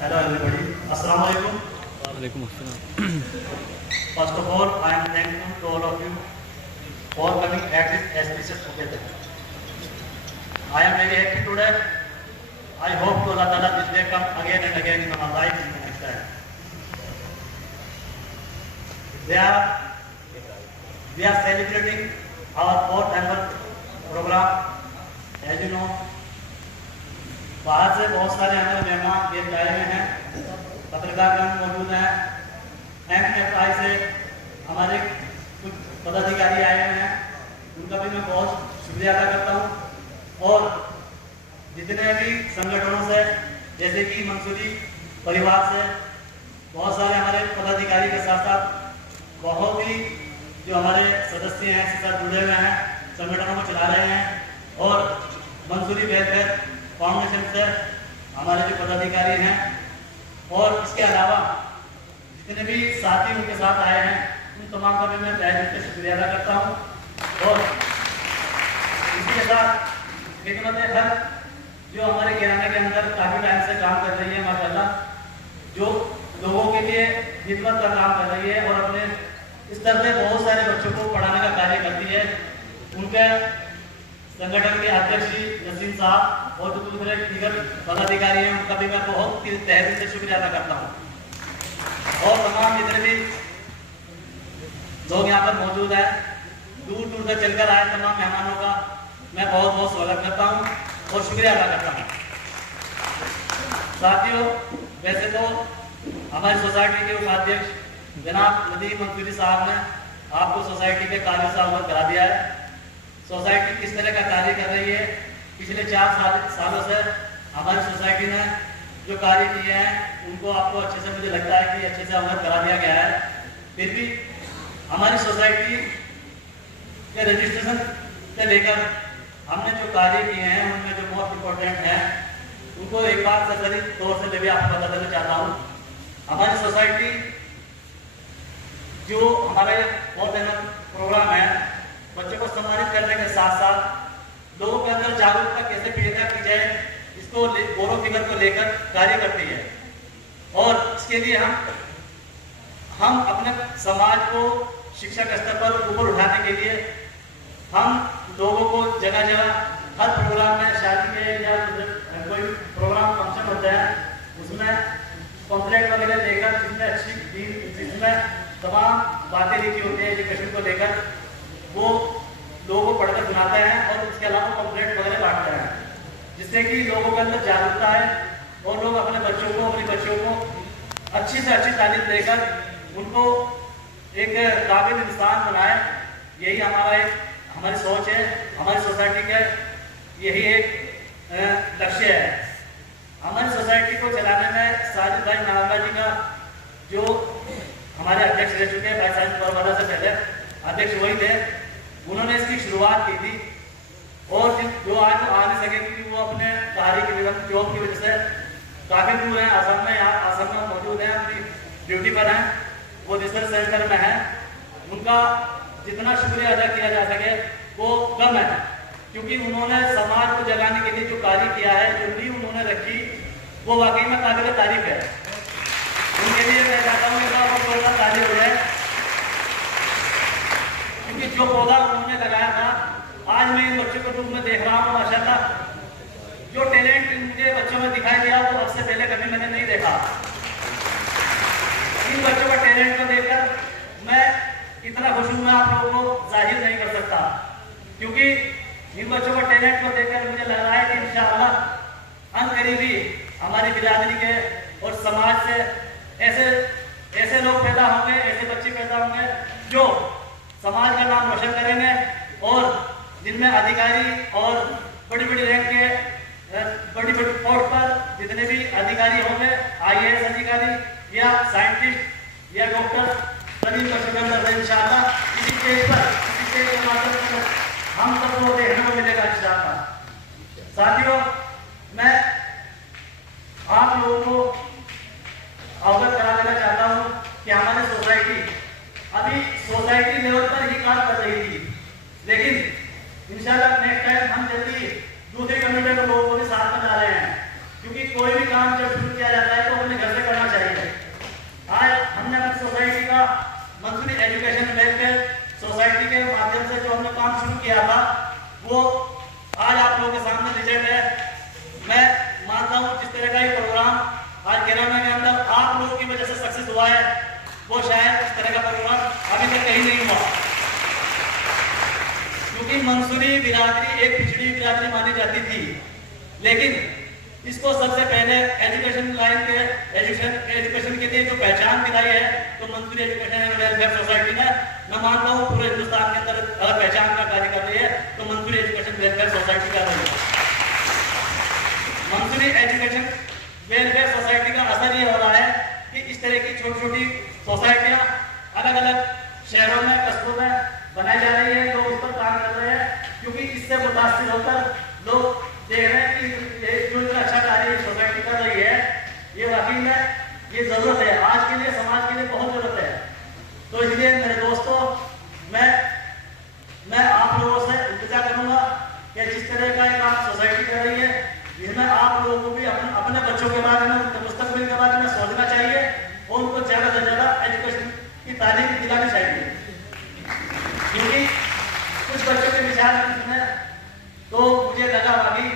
Hello everybody. Assalamu alaikum. Walaikum assalam. First of all, I am thankful to all of you for coming at this auspicious occasion. I am very happy today. I hope to Allah Ta'ala this day come again and again in our life in the next time. We are celebrating our 4th annual program. As you know, बाहर से बहुत सारे हमारे मेहमान guest आए हुए हैं, पत्रकारगण मौजूद हैं, MFI से हमारे कुछ पदाधिकारी आए हुए हैं, उनका भी मैं बहुत शुक्रिया अदा करता हूं। और जितने भी संगठनों से जैसे कि मंसूरी परिवार से बहुत सारे हमारे पदाधिकारी के साथ साथ बहुत ही जो हमारे सदस्य हैं इसके साथ जुड़े हुए हैं, संगठनों को चला रहे हैं, और मंसूरी वेलफेयर फाउंडेशन से हमारे जो पदाधिकारी हैं, और इसके अलावा जितने भी साथी उनके साथ आए हैं उन तमाम का भी मैं तहे दिल से शुक्रिया अदा करता हूं। और इसी के साथ खिदमत हर जो हमारे किराना के अंदर काफ़ी टाइम से काम कर रही है माशाल्लाह, जो लोगों के लिए खिदमत का काम कर रही है और अपने स्तर से बहुत सारे बच्चों को पढ़ाने का कार्य करती है, उनके संगठन के अध्यक्ष जी नसीम साहब और जो दूसरे दीगर पदाधिकारी हैं उनका भी मैं बहुत तहे दिल से शुक्रिया अदा करता हूँ। और तमाम जितने भी लोग यहाँ पर मौजूद हैं, दूर दूर से चलकर आए तमाम मेहमानों का मैं बहुत बहुत स्वागत करता हूँ और शुक्रिया अदा करता हूँ। साथियों, वैसे तो हमारी सोसाइटी के उपाध्यक्ष जनाब नदीम मंसूरी साहब ने आपको सोसाइटी के कार्य से अवगत करा दिया है। सोसाइटी किस तरह का कार्य कर रही है, पिछले 4 सालों से हमारी सोसाइटी ने जो कार्य किए हैं उनको आपको अच्छे से मुझे लगता है कि अच्छे से अवगत करा दिया गया है। फिर भी हमारी सोसाइटी के रजिस्ट्रेशन से लेकर हमने जो कार्य किए हैं उनमें जो मोस्ट इम्पोर्टेंट है उनको एक बार सरसरी तौर से मैं भी आपको बता देना चाहता हूँ। हमारी सोसाइटी जो हमारे बहुत प्रोग्राम है, बच्चों को सम्मानित करने के साथ साथ लोगों के अंदर जागरूकता कैसे पैदा की जाए, इसको गौरव फिगर को लेकर कार्य करती है। और इसके लिए हम अपने समाज को शिक्षा के स्तर पर ऊपर उठाने के लिए हम लोगों को जगह जगह हर प्रोग्राम में, शादी के या कोई प्रोग्राम फंक्शन होता है उसमें पम्फलेट वगैरह लेकर जिसमें तमाम बातें लिखी होती है एजुकेशन को लेकर, वो लोगों को पढ़कर सुनाते हैं और उसके अलावा पम्फलेट वगैरह बांटते हैं, जिससे कि लोगों के अंदर जागरूकता है और लोग अपने बच्चों को, अपनी बच्चियों को अच्छी से अच्छी तालीम देकर उनको एक काबिल इंसान बनाए। यही हमारी सोच है, हमारी सोसाइटी का यही एक लक्ष्य है। हमारी सोसाइटी को चलाने में साजिद भाई नावला जी का जो हमारे अध्यक्ष रह चुके हैं, भाई साहब परवादा से पहले अध्यक्ष वही थे, उन्होंने इसकी शुरुआत की थी। और जो आज आ नहीं सके क्योंकि वो अपने कार्य की वजह जॉब की वजह से काफ़ी दूर हैं, असम में, यहाँ असम में मौजूद हैं, अपनी ड्यूटी पर हैं, वो रिसर्च सेंटर में हैं। उनका जितना शुक्रिया अदा किया जा सके वो कम है, क्योंकि उन्होंने समाज को जगाने के लिए जो कार्य किया है, जो नींव उन्होंने रखी, वो वाकई में काबिल तारीफ है। उनके लिए मैं चाहता हूँ कि वो थोड़ा तारीफ हो जाए, क्योंकि जो पौधा उन्होंने लगाया था आज मैं इन बच्चों के रूप में देख रहा हूँ माशाल्लाह। जो टैलेंट मुझे बच्चों में दिखाई दिया वो अब से पहले कभी मैंने नहीं देखा। इन बच्चों का टैलेंट को देखकर मैं इतना खुश हूँ, मैं आप लोगों को जाहिर नहीं कर सकता, क्योंकि इन बच्चों का टैलेंट को देखकर मुझे लग रहा है कि इंशाअल्लाह अनकरीबी हमारी बिरादरी के और समाज से ऐसे लोग पैदा होंगे, ऐसे बच्चे पैदा होंगे जो समाज का नाम रोशन करेंगे और जिनमें अधिकारी और बड़ी बड़ी रैंक के बड़ी बड़ी पोस्ट पर जितने भी अधिकारी होंगे, IAS अधिकारी या साइंटिस्ट या डॉक्टर, सभी का शुक्र करते हैं इंशाअल्लाह। इसी स्टेज के माध्यम से हम सबको देखने को मिलेगा इंशाअल्लाह। साथियों, मैं आप लोगों को अवगत करा देना चाहता हूँ कि हमारी सोसाइटी अभी सोसाइटी लेवल पर ही काम कर रही थी, लेकिन इंशाल्लाह नेक्स्ट टाइम हम जल्दी दूसरी कम्युनिटी के लोगों को भी साथ में ला रहे हैं, क्योंकि कोई भी काम जब शुरू किया जाता है तो अपने वो आज आप लोगों के सामने रिजल्ट है। मैं मानता हूँ जिस तरह का ये प्रोग्राम आज गिराना के अंदर आप लोगों की वजह से सक्सेस हुआ है, वो शायद इस तरह का प्रोग्राम अभी तक कहीं नहीं हुआ। क्योंकि मंसूरी बिरादरी एक पिछड़ी बिरादरी मानी जाती थी, लेकिन इसको सबसे पहले एजुकेशन लाइन के एजुकेशन के लिए जो पहचान दिलाई है तो Mansoori education and welfare society ने, मैं मानता हूँ पूरे हिंदुस्तान के अंदर अगर पहचान का कार्य कर रही है तो मंसूरी एजुकेशन वेलफेयर सोसाइटी कर रही है। मंसूरी एजुकेशन वेलफेयर सोसाइटी का असर ये हो रहा है कि इस तरह की छोटी छोटी सोसाइटियाँ अलग अलग शहरों में कस्बों में बनाई जा रही है, लोग उस पर काम कर रहे हैं, क्योंकि इससे मुतासिर होकर लोग देख रहे हैं कि जो इतना अच्छा कार्य सोसाइटी कर रही है, ये वाकई में ये जरूरत है, आज के लिए समाज के लिए बहुत जरूरत है। तो इसलिए मेरे दोस्तों, मैं आप लोगों से इंतजार करूंगा कि जिस तरह का काम सोसाइटी कर रही है, इसमें आप लोगों को भी अपने बच्चों के बारे में, उनके मुस्तकबिल के बारे में सोचना चाहिए और उनको ज़्यादा से ज़्यादा एजुकेशन की तालीम दिलानी चाहिए। क्योंकि कुछ बच्चों के विचार में तो मुझे लगा अभी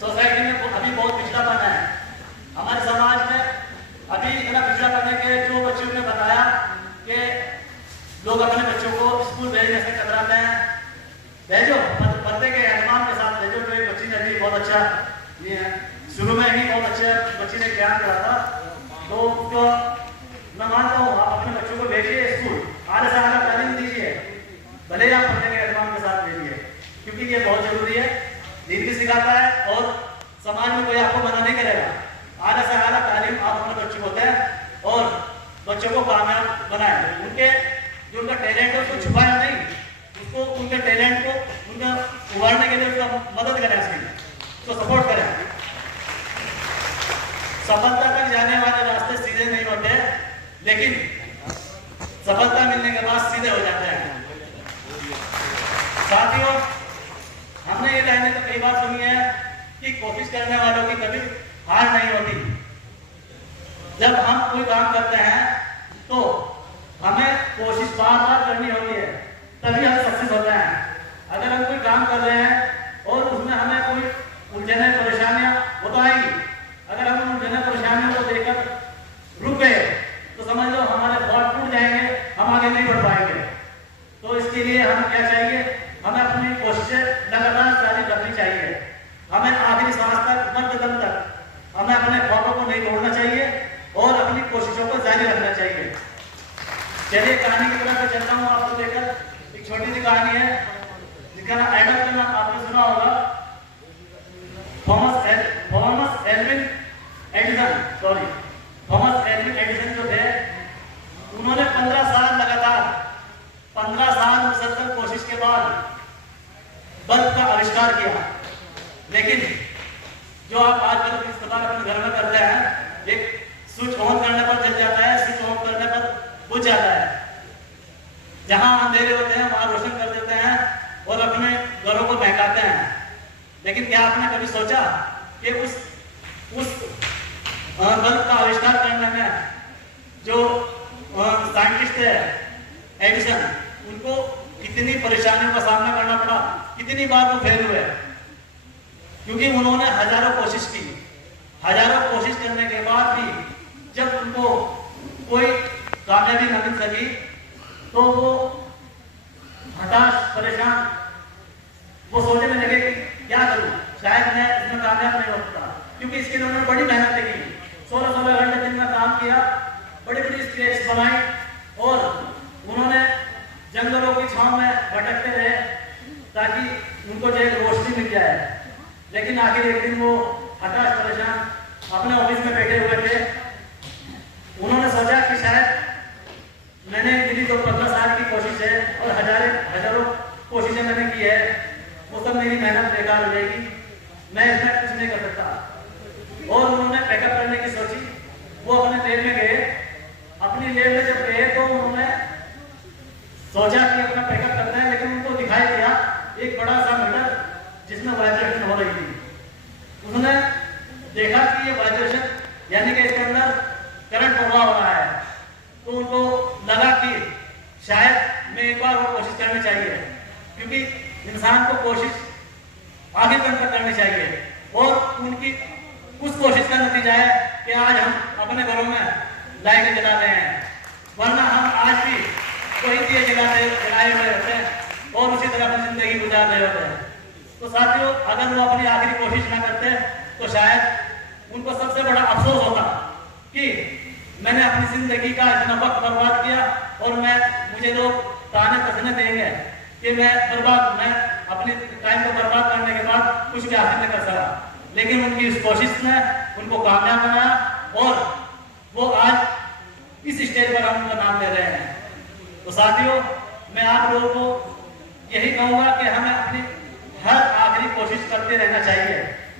सोसाइटी में अभी बहुत पिछड़ापन है हमारे समाज में। अभी इतना पिछड़ापन है कि जो बच्चों ने बताया कि लोग अपने बच्चों को स्कूल भेजने से कतराते हैं, भेजो पर्दे के एहतमाम के साथ भेजो। जो एक बच्ची ने भी बहुत अच्छा ये शुरू में ही बहुत अच्छे बच्ची ने ज्ञान करा था, तो उसको मैं मानता हूँ आप अपने बच्चों को भेजिए स्कूल, आधे से आधा तालीम दीजिए, भले ही आप पर्दे के एहतमाम के साथ भेजिए, क्योंकि ये बहुत जरूरी है, दीन भी सिखाता है और समाज में कोई आपको मना नहीं करेगा। आधा से आधा तालीम आप अपने बच्चों को दें और बच्चों को कामयाब बनाएं। उनके जो उनका टैलेंट है उसको छुपाया नहीं, उसको उनके टैलेंट को उनका उभारने के लिए उसका मदद करें, उसको सपोर्ट करें। सफलता तक जाने वाले रास्ते सीधे नहीं होते, लेकिन सफलता मिलने के बाद सीधे हो जाते हैं। साथियों, हमने ये लाइनें तो कई बार सुनी है कि कोशिश करने वालों की कभी हार नहीं होती। जब हम कोई काम करते हैं तो हमें कोशिश बार बार करनी होती है, तभी हम सक्सेस होते हैं। अगर हम कोई काम कर रहे हैं और उसमें हमें कोई उलझने परेशानियां वो तो आएंगी, अगर हम उलझने परेशानियों को देखकर रुक गए तो समझ लो हमारे बहुत टूट जाएंगे, हम आगे नहीं बढ़ पाएंगे। तो इसके लिए हमें क्या चाहिए, हमें अपनी कोशिशें लगातार जारी रखनी चाहिए। हमें आखिरी सांस तक, मरते दम तक हमें अपने ख्वाबों को नहीं तोड़ना चाहिए और अपनी कोशिशों को जारी रखना चाहिए। चलिए कहानी की तरफ से चलता हूँ आपको लेकर। एक छोटी सी कहानी है जिसका नाम एडम का नाम आपने सुना होगा। थॉमस एल्विन एडिसन जो थे, उन्होंने 15 साल लगातार 15 साल मुसलसल कोशिश के बाद बल्ब का आविष्कार किया। लेकिन जो आप आजकल इस्तेमाल अपने घर में करते हैं, एक स्विच ऑन करने पर जल जाता है, स्विच ऑन करने पर बुझ जाता है। जहां अंधेरे होते हैं वहां रोशन कर देते हैं और अपने घरों को बहकाते हैं। लेकिन क्या आपने कभी सोचा कि उस बल्ब का आविष्कार करने में जो साइंटिस्ट है एडिसन, उनको कितनी परेशानियों का सामना करना पड़ा, कितनी बार वो फेल हुए, क्योंकि उन्होंने हजारों कोशिश की। हजारों कोशिश करने के बाद भी जब उनको कोई कामयाबी न मिल सकी तो वो हताश, परेशान, वो सोचने लगे कि क्या करूं, शायद मैं इसमें कामयाब नहीं हो सकता। क्योंकि इसके लिए उन्होंने बड़ी मेहनत की, 16-16 घंटे दिन में काम किया, बड़ी बड़ी स्केच बनाई और उन्होंने जंगलों की छांव में भटकते रहे ताकि उनको जो एक रोशनी मिल जाए। लेकिन आखिर एक दिन वो हताश, परेशान अपने ऑफिस में बैठे हुए थे। उन्होंने सोचा कि शायद मैंने मेरी जो 15 साल की कोशिश है और हजारों कोशिशें मैंने की है, वो सब मेरी मेहनत बेकार हो जाएगी, मैं इसमें कुछ नहीं कर सकता। और उन्होंने पैकअप करने की सोची। वो अपने लैब में गए। अपनी लैब में जब गए तो उन्होंने सोचा कि अपना पैकअप करते हैं, लेकिन उनको दिखाई दिया एक बड़ा सा मीटर जिसमें वाइब्रेशन हो रही थी। उन्होंने देखा कि ये वाइब्रेशन यानी कि इसके अंदर करंट प्रवाह हो रहा है। तो उनको लगा कि शायद मैं एक बार और कोशिश करनी चाहिए, क्योंकि इंसान को कोशिश आगे बढ़कर करनी चाहिए। और उनकी उस कोशिश का नतीजा है कि आज हम अपने घरों में लाइटें जला रहे हैं, वरना हम आज भी वही दिए जलाए हुए होते हैं और उसी तरह अपनी जिंदगी गुजार रहे होते हैं। तो साथियों, अगर वो अपनी आखिरी कोशिश ना करते तो शायद उनको सबसे बड़ा अफसोस होता कि मैंने अपनी जिंदगी का इतना वक्त बर्बाद किया और मुझे लोग ताने कसने देंगे कि मैं अपनी टाइम को बर्बाद करने के बाद कुछ भी हासिल नहीं कर सका। लेकिन उनकी इस कोशिश ने उनको कामयाब बनाया और वो आज इस स्टेज पर हम उनका नाम ले रहे हैं। तो साथियों, मैं आप लोगों को यही कहूंगा कि हमें अपनी हर आखिरी कोशिश करते रहना चाहिए।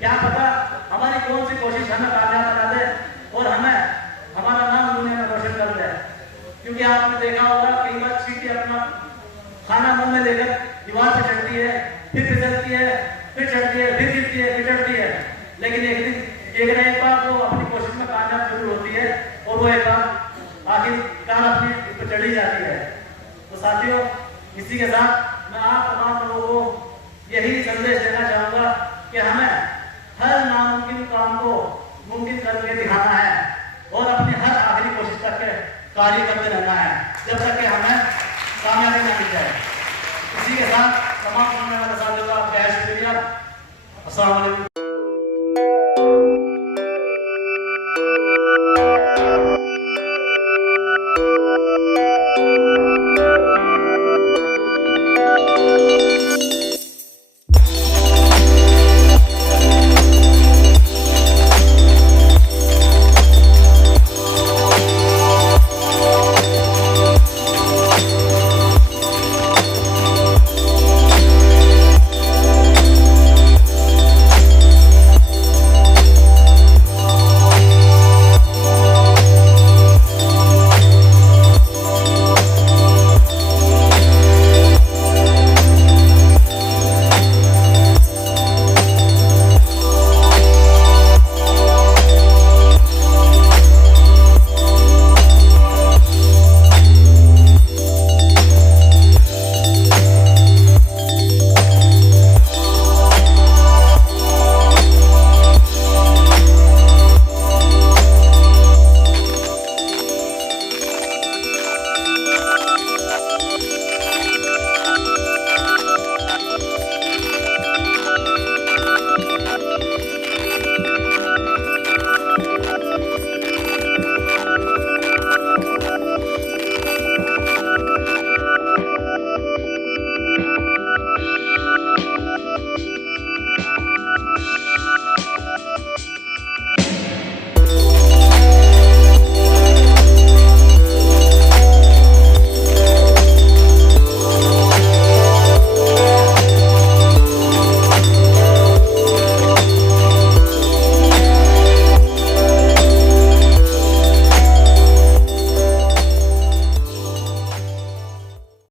क्या पता हमारी कौन सी कोशिश हमें कामयाब बना दे और हमारा नाम दुनिया में रोशन कर दे। क्योंकि आपने देखा होगा कई बार चींटी अपना खाना मुंह में लेकर दीवार पे चढ़ती है, फिर फिसलती है, फिर चढ़ती है, फिर गिरती है, फिर चढ़ती है, लेकिन एक बार वो अपनी कोशिश में कामयाब जरूर होती है और वो एक बार आखिरकार अपनी पर चढ़ी जाती है। तो साथियों, इसी के साथ मैं आप तमाम लोगों को यही संदेश देना चाहूंगा कि हमें हर नामुमकिन काम को मुमकिन करके दिखाना है और अपनी हर आखिरी कोशिश तक के कार्य करते रहना है जब तक कि हमें कामयाबी न मिल जाए। इसी के साथ तमाम सुनने वाले साथियों का बहुत शुक्रिया। अस्सलाम वालेकुम।